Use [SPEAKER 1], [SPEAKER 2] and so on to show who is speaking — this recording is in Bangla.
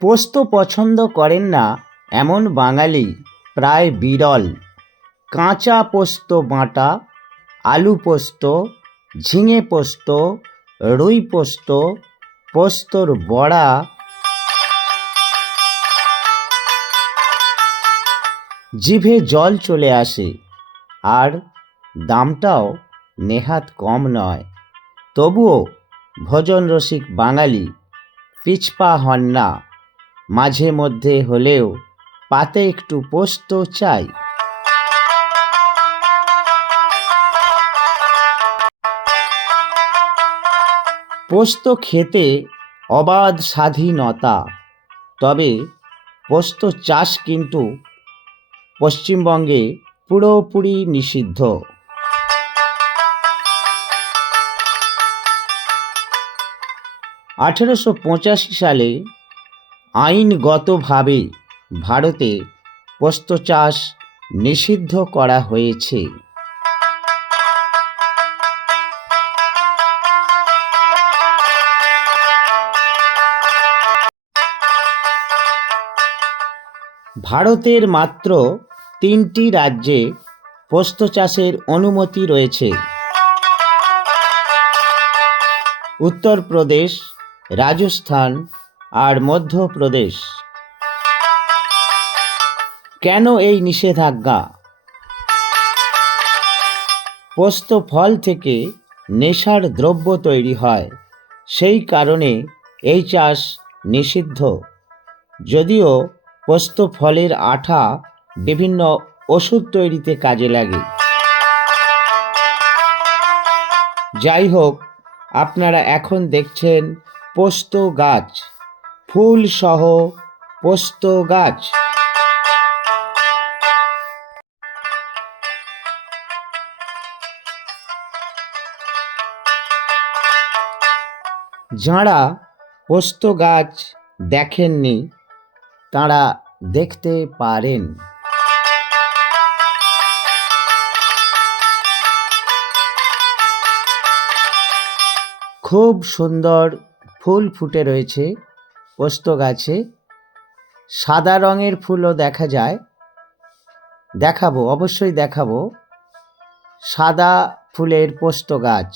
[SPEAKER 1] পোস্ত পছন্দ করেন না এমন বাঙালি প্রায় বিরল। কাঁচা পোস্ত বাঁটা, আলু পোস্ত, ঝিঙে পোস্ত, রুই পোস্ত, পোস্তর বড়া। জিভে জল চলে আসে আর দামটাও নেহাত কম নয়। তবুও ভোজন রসিক বাঙালি পিছপা হন না। মাঝে মধ্যে হলেও পাতে একটু পোস্ত চাই। পোস্ত খেতে অবাধ স্বাধীনতা, তবে পোস্ত চাষ কিন্তু পশ্চিমবঙ্গে পুরোপুরি নিষিদ্ধ। আঠেরোশো পঁচাশি সালে আইনগতভাবে ভারতে পোস্ত চাষ নিষিদ্ধ করা হয়েছে। ভারতের মাত্র তিনটি রাজ্যে পোস্ত চাষের অনুমতি রয়েছে। উত্তরপ্রদেশ, রাজস্থান আর মধ্যপ্রদেশ। কেন এই নিষেধাজ্ঞা? পোস্ত ফল থেকে নেশার দ্রব্য তৈরি হয়, সেই কারণে এই চাষ নিষিদ্ধ। যদিও পোস্ত ফলের আঠা বিভিন্ন ওষুধ তৈরিতে কাজে লাগে। যাই হোক, আপনারা এখন দেখছেন পোস্ত গাছ। ফুল সহ পোস্ত গাছ। যাঁরা পোস্ত গাছ দেখেননি, তাঁরা দেখতে পারেন। খুব সুন্দর ফুল ফুটে রয়েছে। পোস্ত গাছে সাদা রঙের ফুলও দেখা যায়। দেখাবো অবশ্যই দেখাবো। সাদা ফুলের পোস্ত গাছ।